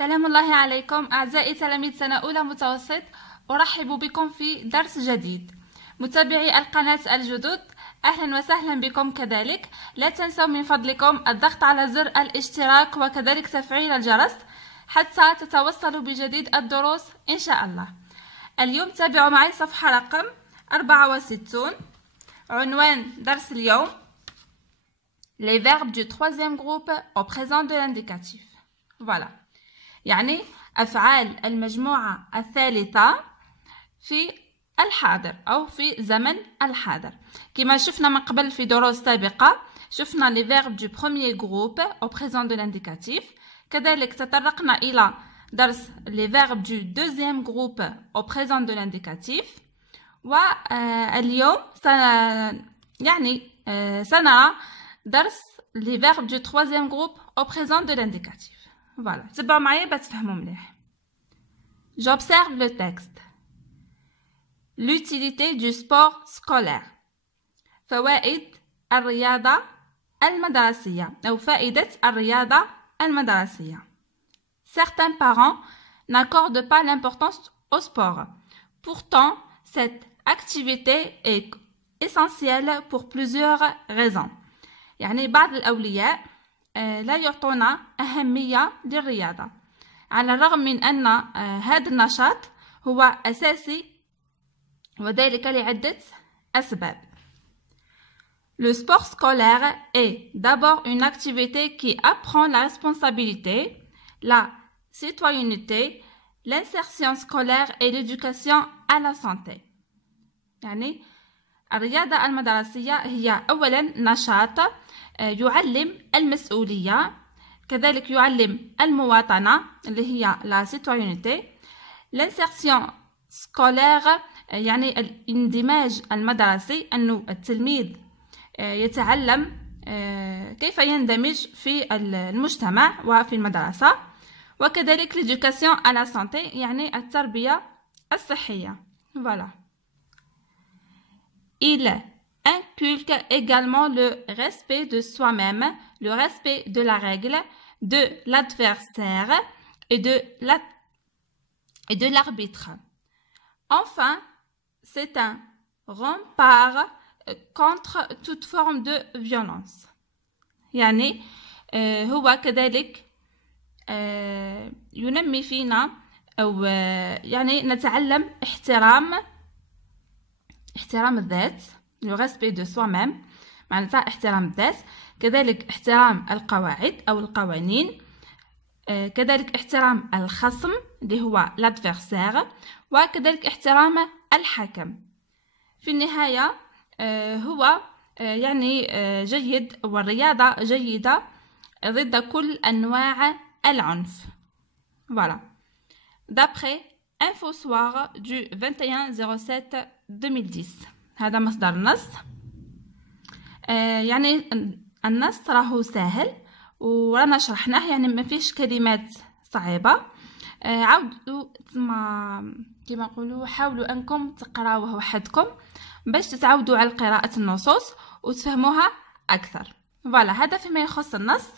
سلام الله عليكم أعزائي تلاميذ سنة أولى متوسط. أرحب بكم في درس جديد. متابعي القناة الجدد أهلا وسهلا بكم كذلك. لا تنسوا من فضلكم الضغط على زر الاشتراك وكذلك تفعيل الجرس حتى تتوصلوا بجديد الدروس إن شاء الله. اليوم تابعوا معي صفحة رقم 64. عنوان درس اليوم Les verbes du troisième groupe au présent de l'indicatif. Voilà. يعني أفعال المجموعة الثالثة في الحاضر أو في زمن الحاضر. كما شفنا من قبل في دروس سابقة شفنا les verbes du premier groupe au présent de l'indicatif. كذلك تطرقنا إلى درس les verbes du deuxième groupe au présent de l'indicatif. واليوم سنرى درس les verbes du troisième groupe au présent de l'indicatif. Voilà. تبعوا معايا باش تفهموا مليح. J'observe le texte. L'utilité du sport scolaire. فوائد الرياضة المدرسية أو فائدة الرياضة المدرسية. Certains parents n'accordent pas l'importance au sport. Pourtant, cette activité est essentielle pour plusieurs raisons. يعني بعض الأولياء لا يعطون أهمية للرياضة على الرغم من أن هذا النشاط هو أساسي وذلك لعدة أسباب. Le sport scolaire est d'abord une activité qui apprend la responsabilité, la citoyenneté, l'insertion scolaire et l'éducation à la santé. يعني الرياضة المدرسية هي أولا نشاط يعلم المسؤولية، كذلك يعلم المواطنة اللي هي la citoyenneté، l'insertion scolaire يعني الاندماج المدرسي، أنه التلميذ يتعلم كيف يندمج في المجتمع وفي المدرسة، وكذلك l'éducation à la santé يعني التربية الصحية. Voilà. Il inculque également le respect de soi-même, le respect de la règle, de l'adversaire et de l'arbitre. Enfin, c'est un rempart contre toute forme de violence. يعني هو كذلك ينمي فينا أو يعني نتعلم احترام الذات، le respect de soi-même معناتها احترام الذات، كذلك احترام القواعد أو القوانين، كذلك احترام الخصم اللي هو l'adversaire، وكذلك احترام الحكم. في النهاية هو يعني جيد والرياضة جيدة ضد كل أنواع العنف. Voilà. D'après InfoSoir du 21/07/2010. هذا مصدر النص. يعني النص راهو سهل ورانا شرحناه، يعني ما فيش كلمات صعيبة. عاودوا كما نقولوا حاولوا انكم تقراوه وحدكم باش تتعودوا على قراءة النصوص وتفهموها اكثر. فوالا، هذا فيما يخص النص.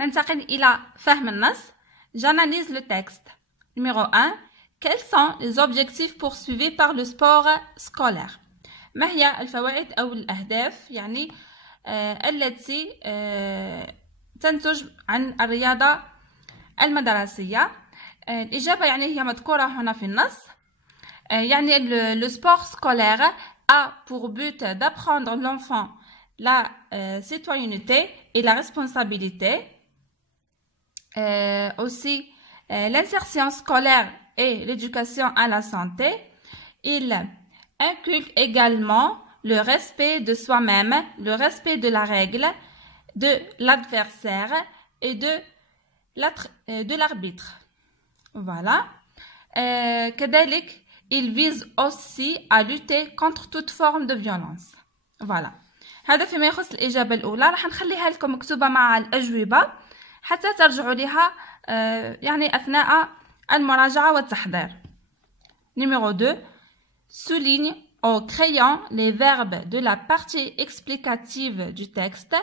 ننتقل الى فهم النص. J'analyse le texte. Numéro 1. Quels sont les objectifs poursuivis par le sport scolaire? ما هي الفوائد أو الأهداف يعني التي تنتج عن الرياضة المدرسية؟ الإجابة يعني هي مذكورة هنا في النص. يعني le sport scolaire a pour but d'apprendre l'enfant la citoyenneté et la responsabilité. Aussi l'insertion scolaire et l'éducation à la santé. Il inculque également le respect de soi-même, le respect de la règle, de l'adversaire et de l'arbitre. Voilà. كذلك il vise aussi à lutter contre toute forme de violence. Voilà. هذا فيما يخص الإجابة الأولى. راح نخليها لكم مكتوبة مع الأجوبة حتى ترجعوا لها يعني أثناء المراجعة والتحضير. Numéro 2. Souligne en créant les verbes de la partie explicative du texte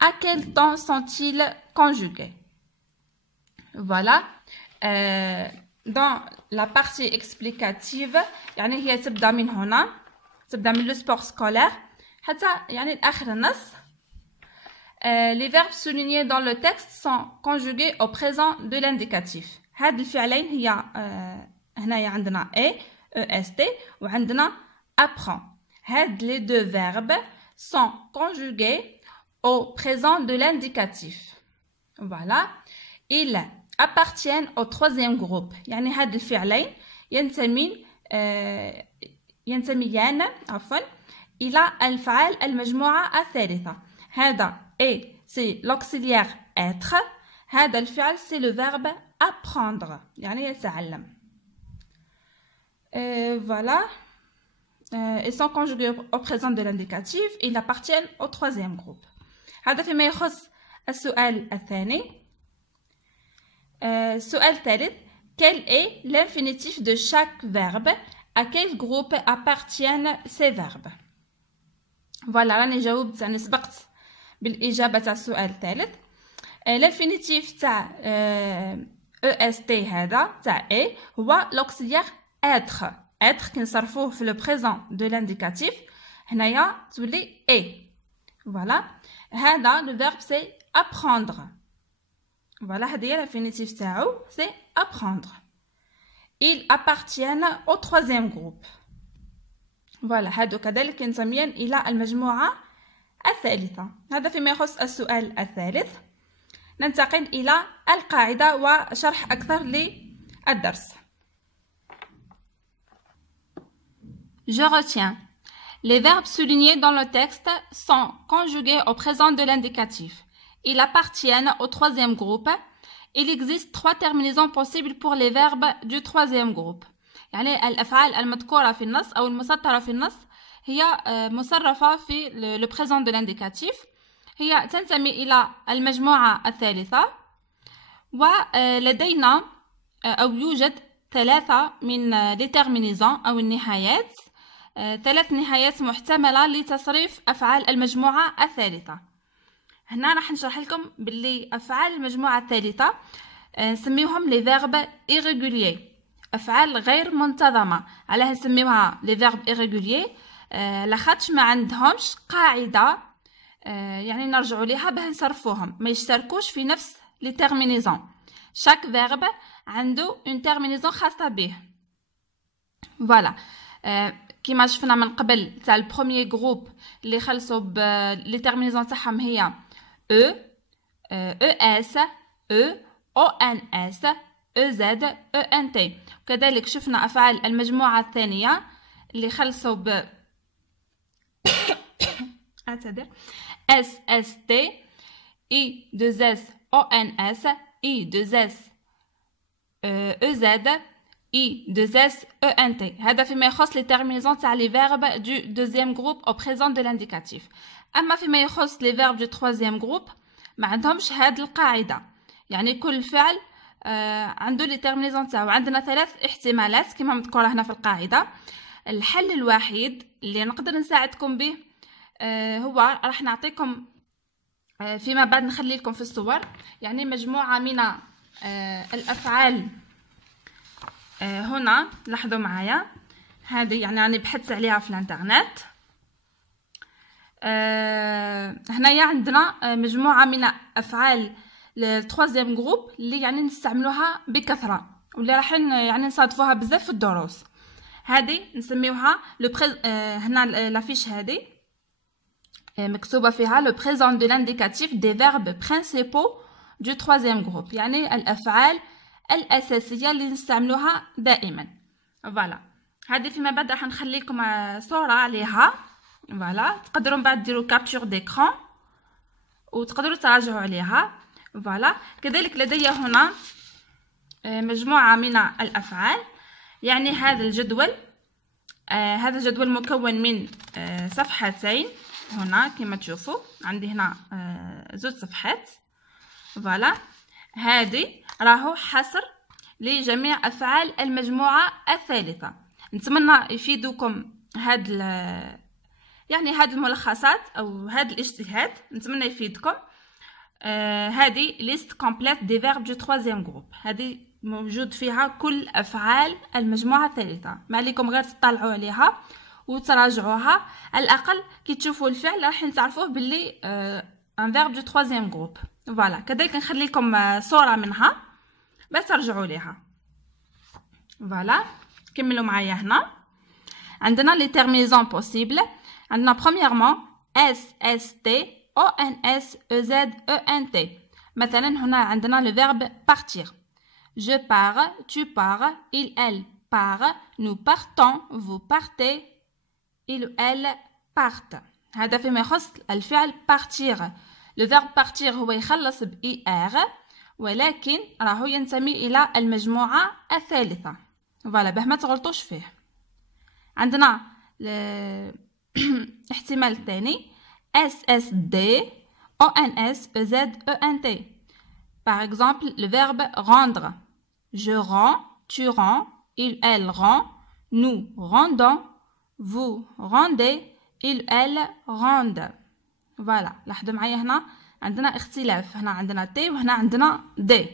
à quel temps sont-ils conjugués. Voilà. Dans la partie explicative يعني هي تبدأ من هنا، تبدأ من le sport scolaire حتى يعني لآخر النص. Les verbes soulignés dans le texte sont conjugués au présent de l'indicatif. هاد الفعلين هي هنايا عندنا est وعندنا apprend. هاد les deux verbes sont conjugués au présent de l'indicatif. Voilà. Ils appartiennent au troisième groupe. يعني هاد الفعلين ينتميان إلى الأفعال المجموعة الثالثة. هذا c'est l'auxiliaire être. هذا الفعل c'est le verbe apprendre يعني يتعلم. Voilà. Ils sont conjugués au présent de l'indicatif. Ils appartiennent au troisième groupe. هذا فيما يخص السؤال الثاني. السؤال الثالث. Quel est l'infinitif de chaque verbe? À quel groupe appartiennent ces verbes? Voilà, راني جاوبت، يعني سبقت بالإجابة تاع السؤال الثالث. l'infinitif تاع est هذا تاع هو l'auxiliaire être. être كنصرفوه في le présent de l'indicatif هنايا تولي voilà. هذا le verbe c'est apprendre. voilà هذه هي l'infinitif تاعو c'est apprendre. ils appartiennent au troisième groupe. voilà هادو كذلك ينتميان إلى المجموعة الثالثة. هذا فيما يخص السؤال الثالث. ننتقل إلى القاعدة وشرح أكثر للدرس. Je retiens. Les verbes soulignés dans le texte sont conjugués au présent de l'indicatif. Ils appartiennent au troisième groupe. Il existe 3 terminaisons possibles pour les verbes du troisième groupe. يعني الأفعال المذكورة في النص أو المسطرة في النص هي مصرفة في le présent de l'indicatif. هي تنتمي إلى المجموعة الثالثة. ولدينا أو يوجد 3 من les terminaisons أو النهايات، 3 نهايات محتملة لتصريف أفعال المجموعة الثالثة. هنا راح نشرح لكم باللي أفعال المجموعة الثالثة نسميوهم les verbes irréguliers، أفعال غير منتظمة. علاه نسميوها les verbes irréguliers لاخاطش ما عندهمش قاعدة يعني نرجعوا ليها باه نصرفوهم، ما يشتركوش في نفس les terminaisons. chaque verbe عنده une terminaison خاصة به. voilà. كما شفنا من قبل تاع البروميير جروب اللي خلصوا ب لي تيرمينيزون تاعهم هي او اس او ان اس او زد او ان تي. وكذلك شفنا افعال المجموعه الثانيه اللي خلصوا ب اس اس تي اي 2 اس او ان اس اي 2 اس او زد I 2S E N T. هذا فيما يخص les terminaisons تاع les verbes du deuxième groupe au présent de l'indicatif. أما فيما يخص les verbes du troisième groupe ما عندهمش هذه القاعدة. يعني كل فعل عنده les terminaisons تاعو. عندنا 3 احتمالات كما مذكورة هنا في القاعدة. الحل الوحيد اللي نقدر نساعدكم به هو راح نعطيكم فيما بعد، نخلي لكم في الصور يعني مجموعة من الأفعال. هنا لاحظوا معايا هذه يعني راني بحثت عليها في الانترنت. هنايا عندنا مجموعه من افعال التروازيام جروب اللي يعني نستعملوها بكثره واللي راح يعني نصادفوها بزاف في الدروس. هذه نسميوها هنا لافيش هذه مكتوبه فيها لو بريزون دو لانديكاتيف دي فيرب برينسيبو دو تروازيام جروب، يعني الافعال الأساسية اللي نستعملوها دائما. فوالا هذه فيما بعد راح نخلي لكم صورة عليها. فوالا تقدروا من بعد ديروا كابتور ديكران وتقدروا تراجعوا عليها. فوالا كذلك لدي هنا مجموعة من الأفعال. يعني هذا الجدول هذا الجدول مكون من صفحتين. هنا كما تشوفوا عندي هنا 2 صفحات. فوالا هذه راهو حصر لجميع أفعال المجموعة الثالثة. نتمنى يفيدوكم يعني هاد الملخصات أو هاد الاجتهاد، نتمنى يفيدكم. هذه ليست كومبليت دي فيرب دو troisième جروب. هذه موجود فيها كل افعال المجموعه الثالثه. ما عليكم غير تطلعوا عليها وتراجعوها. على الاقل كي تشوفوا الفعل راح تعرفوه باللي ان فيرب دو troisième جروب. فوالا كذلك نخلي لكم صوره منها باش ترجعوا ليها. فوالا كملوا معايا. هنا عندنا لي تيرمينيزون بوسيبل. عندنا premièrement اس اس تي او ان اس او زد او ان تي. مثلا هنا عندنا لو فيرب partir. Je pars, tu pars, il, elle part, nous partons, vous partez, il, elle partent. هذا فيما يخص الفعل partir. Le verbe partir هو يخلص ب er ولكن راهو ينتمي إلى المجموعة الثالثة. فوالا باه ما تغلطوش فيه. عندنا الاحتمال الثاني SSD ONS EZ ENT. Par exemple, le verbe rendre. Je rends, tu rends, il, elle rend, nous rendons, vous rendez, il, elle rendent. Voilà. لاحظوا معايا هنا عندنا اختلاف. هنا عندنا تي وهنا عندنا دي.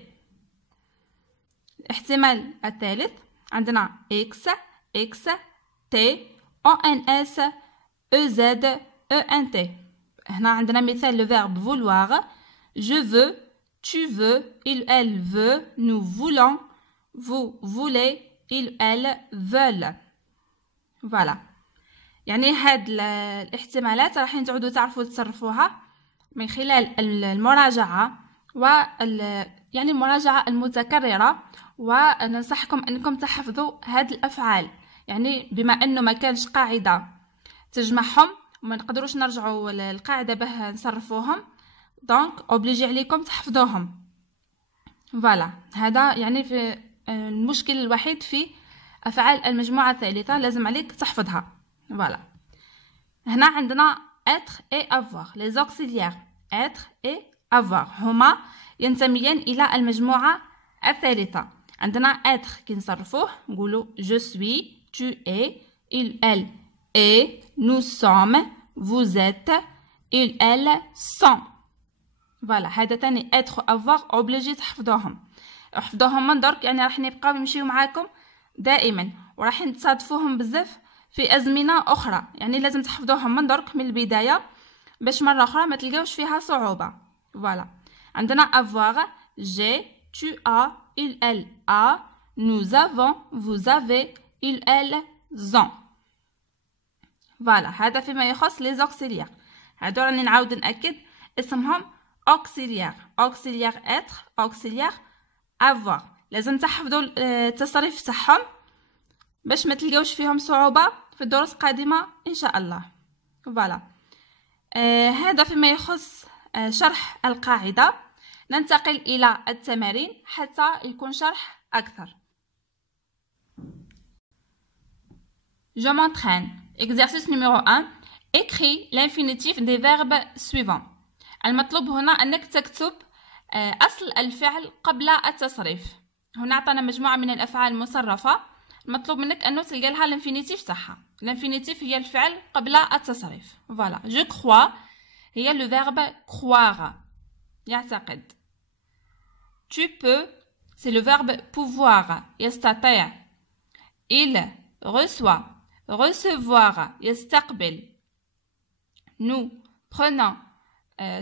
الاحتمال الثالث عندنا اكس اكس تي او ان اس او زد او ان تي. هنا عندنا مثال لو فيرب vouloir. Je veux, tu veux, il, elle veut, nous voulons, vous voulez, il, elle veulent. Voilà. يعني هاد الاحتمالات راح تعودوا تعرفوا تصرفوها من خلال المراجعة يعني المراجعة المتكررة. وننصحكم انكم تحفظوا هاد الافعال. يعني بما انه ما كانش قاعدة تجمعهم وما نقدروش نرجعوا للقاعدة باه نصرفوهم، دونك اوبليجي عليكم تحفظوهم. فوالا هذا يعني في المشكل الوحيد في افعال المجموعة الثالثة، لازم عليك تحفظها. فوالا هنا عندنا être et avoir. les auxiliaires être et avoir هما ينتميان الى المجموعة الثالثة. عندنا être كي نصرفوه نقولوا je suis, tu es, il, elle est, nous sommes, vous êtes, il, elle sont. فوالا هذا تاني être avoir اوبليجي تحفظوهم. احفظوهم من درك، يعني راح يبقاو يمشيو معاكم دائما وراح تصادفوهم بزاف في ازمنه اخرى. يعني لازم تحفظوهم من درك من البدايه باش مره اخرى ما تلقاوش فيها صعوبه. فوالا عندنا avoir j'ai, tu as, il, elle a, nous avons, vous avez, il, elle ont. فوالا هذا فيما يخص les auxiliaires. هادو راني نعاود ناكد اسمهم auxiliaire. auxiliaire être, auxiliaire avoir. لازم تحفظوا التصريف تاعهم باش ما تلقاوش فيهم صعوبة في الدروس القادمة ان شاء الله. فوالا هذا فيما يخص شرح القاعدة. ننتقل الى التمارين حتى يكون شرح اكثر. Je m'entraîne. Exercice numéro 1. Écris l'infinitif des verbes suivants. المطلوب هنا أنك تكتب أصل الفعل قبل التصريف. هنا عطانا مجموعة من الأفعال المصرفة، المطلوب منك أنه تلقى لها الانفينيتيف تاعها. الانفينيتيف هي الفعل قبل التصريف. فوالا je crois هي le verbe croire يعتقد. tu peux c'est le verbe pouvoir يستطيع. il reçoit recevoir يستقبل. nous prenons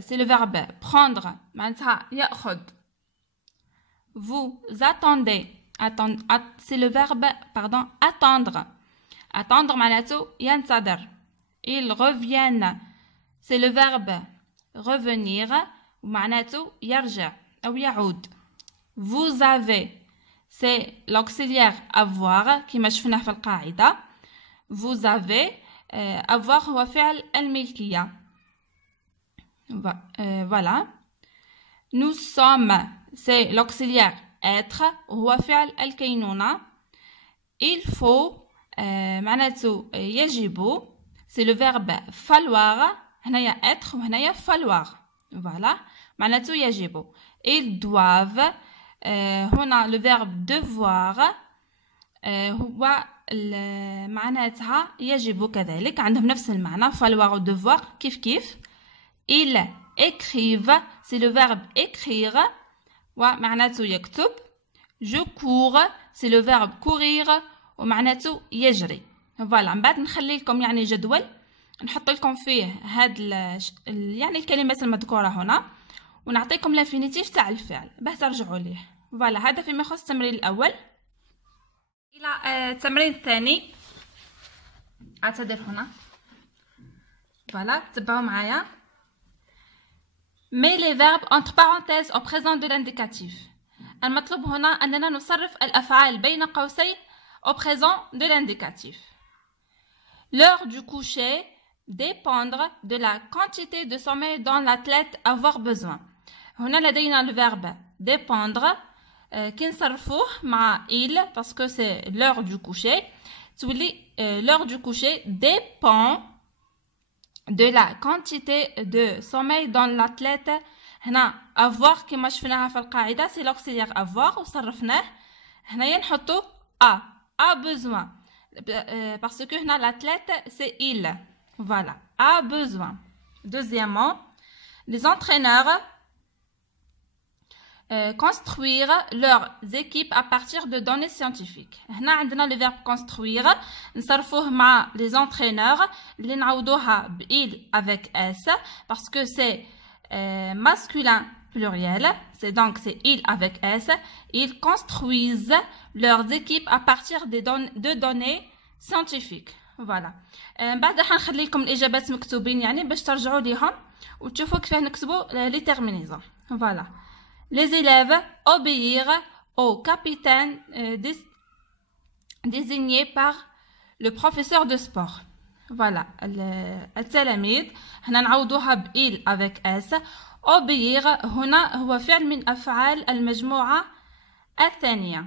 c'est le verbe prendre معناتها يأخذ. vous attendez c'est le verbe attendre. attendre معناته ينتظر. ils reviennent c'est le verbe revenir معناته يرجع أو يعود. vous avez c'est l'auxiliaire avoir كما شفناه في القاعدة. vous avez avoir هو فعل الملكية. voilà. nous sommes c'est l'auxiliaire être وهو فعل الكينونة. il faut معناته يجب c'est le verbe falloir هنايا être وهنايا falloir. voilà معناته يجب. ils doivent هنا le verbe devoir هو معناتها يجب كذلك، عندهم نفس المعنى falloir و devoir كيف كيف. il écrivent c'est le verbe écrire ومعناته يكتب. je cours c'est le verbe courir ومعناته يجري. فوالا من بعد نخلي لكم يعني جدول نحط لكم فيه هاد يعني الكلمات المذكورة هنا ونعطيكم الانفينيتيف تاع الفعل باه ترجعوا ليه. فوالا هذا فيما يخص التمرين الأول. إلى التمرين الثاني اعتذر هنا. فوالا تبعوا معايا. mets les verbes entre parenthèses au présent de l'indicatif. المطلوب هنا أننا نصرف الأفعال بين قوسين au présent de l'indicatif. L'heure du coucher dépendre de la quantité de sommeil dont l'athlète avoir besoin. هنا لدينا le verbe dépendre كي نصرفوه مع il parce que c'est l'heure du coucher. تولي l'heure du coucher dépend de la quantité de sommeil dont l'athlète. هنا avoir كما شفناها في القاعدة c'est l'auxiliaire avoir وصرفناه. هنايا نحطو a besoin parce que هنا l'athlète c'est il. Voilà, a besoin. Deuxièmement, les entraîneurs construire leurs équipes à partir de données scientifiques. هنا عندنا le verbe construire نصرفوه مع les entraîneurs اللي نعوضوها ب il avec s parce que c'est masculin pluriel, c'est donc c'est il avec s. Ils construisent leurs équipes à partir de données scientifiques. فوالا بعد راح نخلي لكم الاجابات مكتوبين يعني باش ترجعوا ليهم وتشوفوا كيفاه نكتبوا لي تيرمينيزون. فوالا les élèves obéirent au capitaine désigné par le professeur de sport. فوالا التلاميذ هنا نعوضوها ب il avec s. obéir هنا هو فعل من افعال المجموعه الثانيه.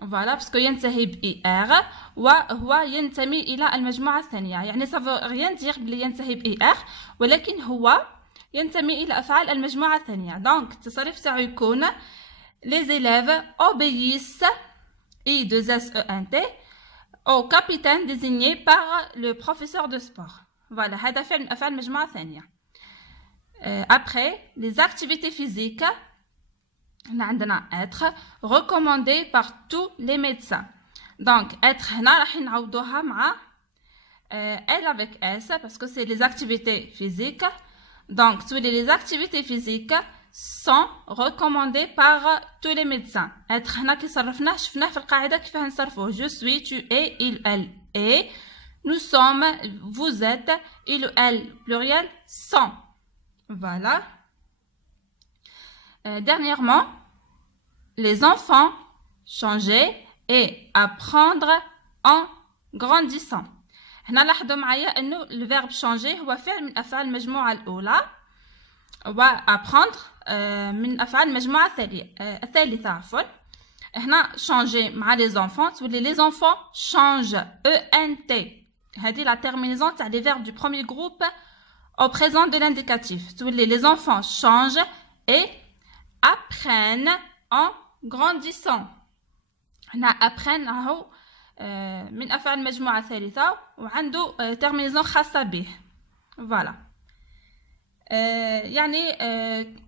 فوالا باسكو ينتهي ب er وهو ينتمي الى المجموعه الثانيه يعني ça veut rien dire بلي ينتهي ب er ولكن هو ينتمي الى افعال المجموعه الثانيه. دونك التصريف تاعو يكون les élèves obéissent I2SENT au capitaine désigné par le professeur de sport. فوالا هذا فعل من افعال المجموعه الثانيه. après les activités physiques عندنا être recommandé par tous les médecins. donc être هنا راح نعوضوها مع elle avec s parce que c'est les activités physiques. donc tous les activités physiques sont recommandées par tous les médecins. être هنا كي صرفناه شفناه في القاعده كيفاه نصرفوه je suis tu es il elle est nous sommes vous êtes il ou elle pluriel sont. voilà. dernièrement les enfants changer et apprendre en grandissant. هنا لاحظوا معايا انه الفيرب changer هو فعل من افعال المجموعه الاولى و apprendre من افعال المجموعه الثالثه عفوا. هنا changer مع les enfants تولي les enfants changent ENT. هذه la terminaison تاع les verbes du premier groupe au présent de l'indicatif. تولي les enfants changent et apprennent en grandissant. هنا apprennent راهو من افعال المجموعه الثالثه وعنده terminaison خاصه به. فوالا يعني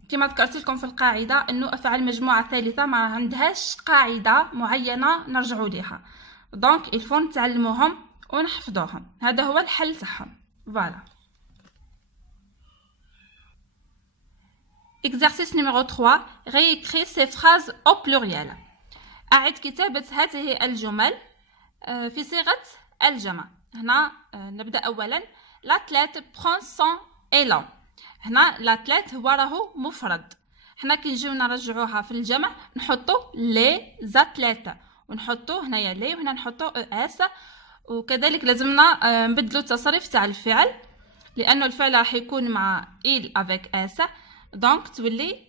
كما ذكرت لكم في القاعده انه افعال المجموعه الثالثه ما عندهاش قاعده معينه نرجعوا ليها. دونك الفون نتعلموهم ونحفظوهم. هذا هو الحل تاعهم. فوالا. exercice numéro 3 réécris ces phrases au pluriel. أعد كتابة هذه الجمل في صيغة الجمع. هنا نبدأ أولا l'athlète prend son élan. هنا l'athlète هو راهو مفرد. هنا كي نجيو نرجعوها في الجمع نحطو les athlètes ونحطو هنايا لي وهنا نحطو اس. وكذلك لازمنا نبدلو التصريف تاع الفعل لأنه الفعل راح يكون مع il avec s. دونك تولي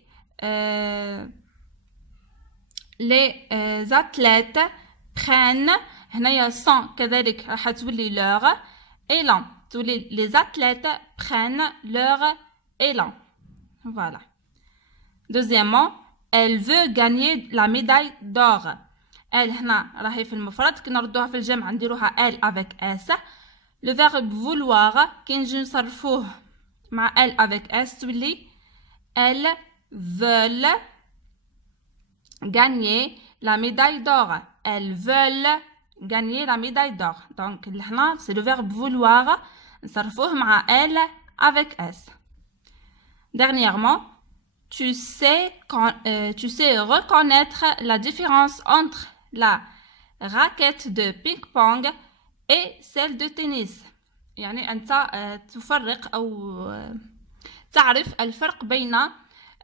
les athlètes prennent هنايا sont كذلك راح تولي leur élan. تولي les athlètes prennent leur élan. voilà. deuxièmement elle veut gagner la médaille d'or. elle هنا راهي في المفرد كي نردوها في الجمع نديروها elle avec s. le verbe vouloir كي نجي نصرفوه مع elle avec s تولي elles veulent gagner la médaille d'or. Elles veulent gagner la médaille d'or. Donc là, c'est le verbe vouloir. نصرفوه مع elle avec s. Dernièrement, tu sais reconnaître la différence entre la raquette de ping-pong et celle de tennis. يعني أنت تفرق أو تعرف الفرق بين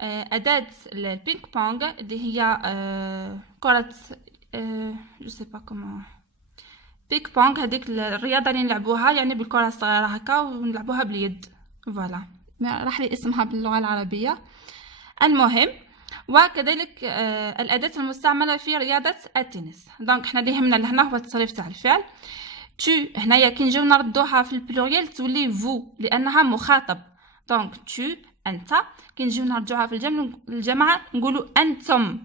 أداة البينج بونغ اللي هي كرة جو سي با كومون بينج بونغ، هذيك الرياضة اللي نلعبوها يعني بالكرة الصغيرة هكا ونلعبوها باليد. فوالا راح لي اسمها باللغة العربية. المهم، وكذلك الأداة المستعملة في رياضة التنس. دونك حنا اللي يهمنا لهنا هو التصريف تاع الفعل. tu هنايا كي نجيو نردوها في البلوريال تولي vous لأنها مخاطب. دونك tu أنت، كي نجيو نرجعوها في الجمع نقولوا أنتم.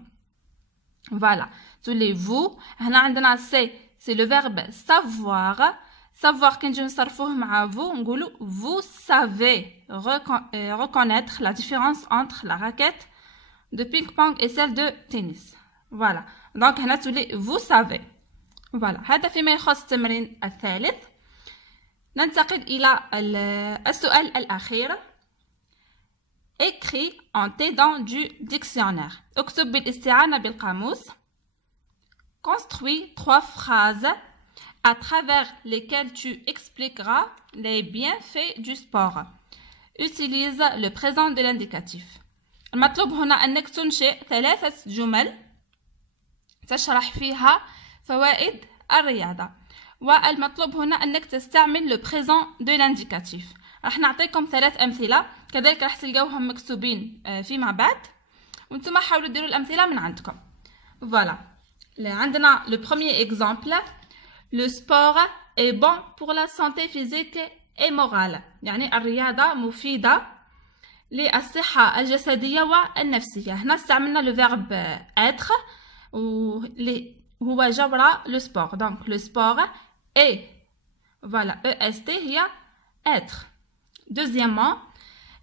فوالا تولي vous. هنا عندنا c'est le verbe savoir. savoir كي نجيو نصرفوه مع vous نقولوا vous savez reconnaître la différence entre la raquette de ping-pong et celle de tennis. Voilà. Donc هنا تولي vous savez. Voilà. هذا فيما يخص التمرين الثالث. ننتقل إلى السؤال الأخير. Écris en t'aidant du dictionnaire. اكتب بالاستعانة بالقاموس. Construis 3 phrases à travers lesquelles tu expliqueras les bienfaits du sport. Utilise le présent de l'indicatif. المطلوب هنا أنك تنشئ 3 جمل تشرح فيها فوائد الرياضة، والمطلوب هنا أنك تستعمل le présent de l'indicatif. راح نعطيكم 3 أمثلة، كذلك راح تلقاوهم مكتوبين فيما بعد، وانتم حاولوا ديروا الأمثلة من عندكم. Voilà. عندنا le premier exemple. Le sport est bon pour la santé physique et morale. يعني الرياضة مفيدة للصحة الجسدية والنفسية. هنا استعملنا le verbe être هو جبر le sport. Donc le sport est, voilà, est هي être. Deuxièmement,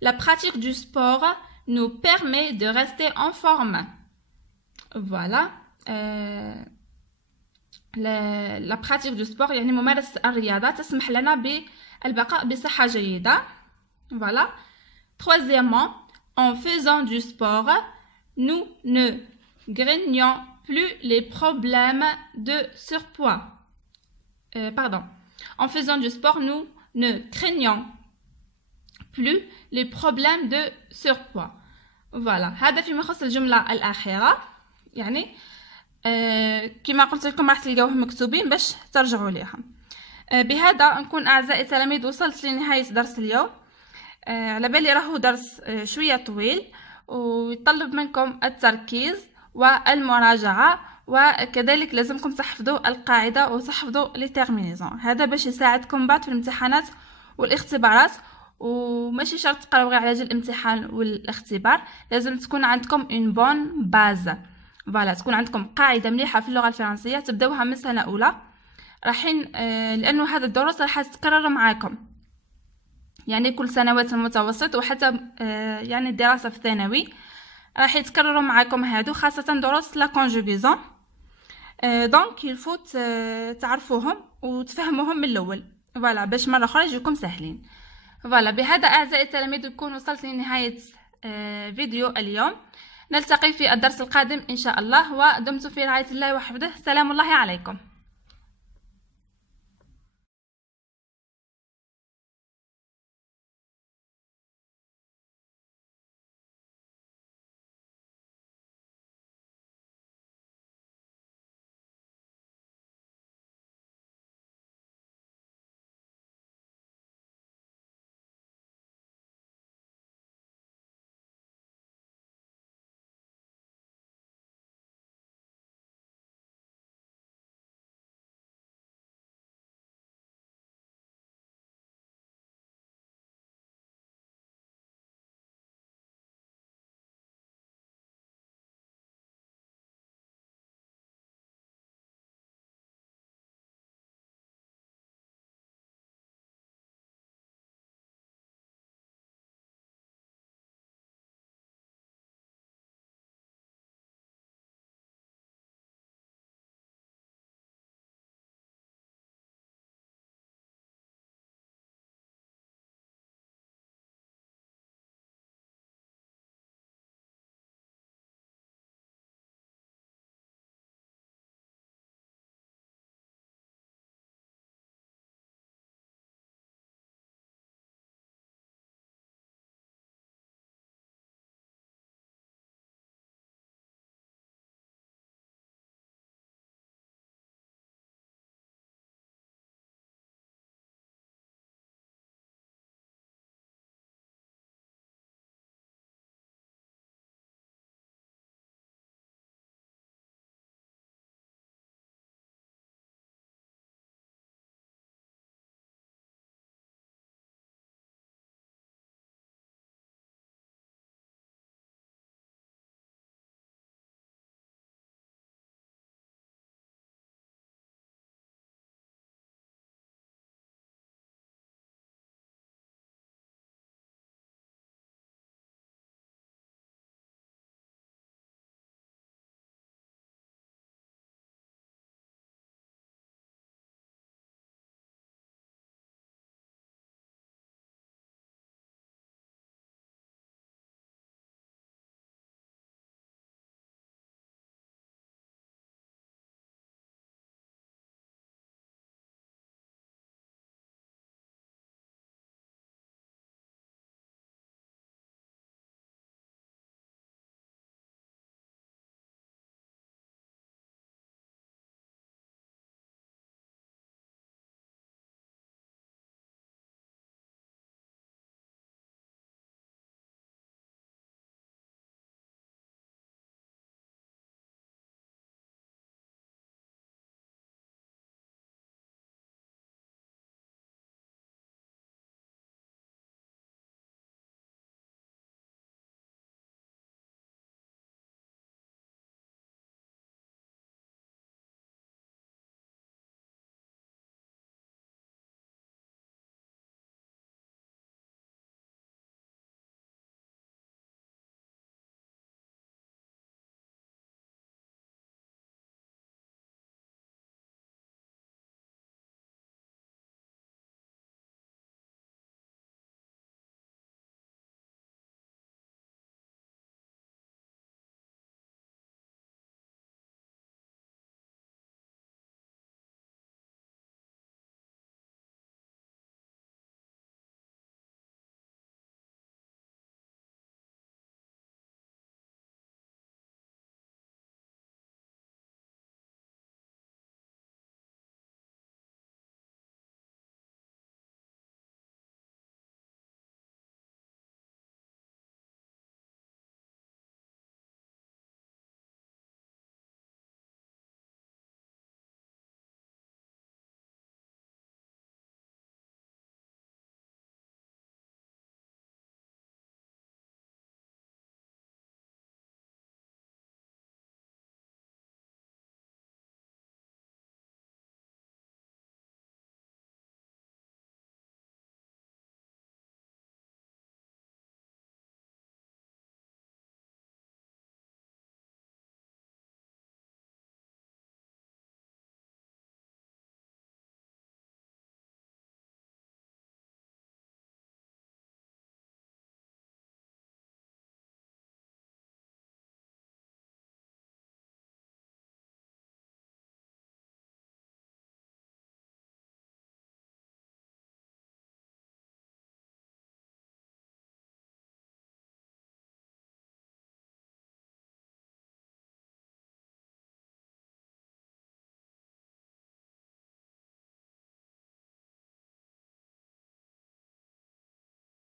la pratique du sport nous permet de rester en forme. Voilà. La pratique du sport يعني ممارسة الرياضة تسمح لنا بالبقاء بصحة جيدة. Voilà. Troisièmement, en faisant du sport, nous ne craignons plus les problèmes de surpoids. En faisant du sport, nous ne craignons plus les problèmes de surpoids. Voilà. هذا فيما يخص الجملة الأخيرة. يعني كما قلت لكم راح تلقاوهم مكتوبين باش ترجعوا ليهم. بهذا نكون أعزائي التلاميذ وصلت لنهاية درس اليوم. على بالي راهو درس شوية طويل ويطلب منكم التركيز والمراجعة، وكذلك لازمكم تحفظوا القاعدة وتحفظوا لي تيرمينيزون. هذا باش يساعدكم بعد في الامتحانات والاختبارات، وماشي شرط تقراو غير على جال الامتحان والاختبار، لازم تكون عندكم اون بون باز. فوالا تكون عندكم قاعدة مليحة في اللغة الفرنسية تبداوها من سنة أولى. راحين لأنه هذا الدروس راح تتكرر معاكم يعني كل سنوات المتوسط وحتى يعني الدراسة في الثانوي راح يتكرروا معاكم هادو، خاصة دروس لا كونجوغيزون. دونك يلفو تعرفوهم وتفهموهم من الأول، فوالا باش مرة أخرى يجيكم سهلين. فوالا بهذا أعزائي التلاميذ نكون وصلت لنهاية فيديو اليوم. نلتقي في الدرس القادم إن شاء الله، ودمتم في رعاية الله وحفظه. سلام الله عليكم.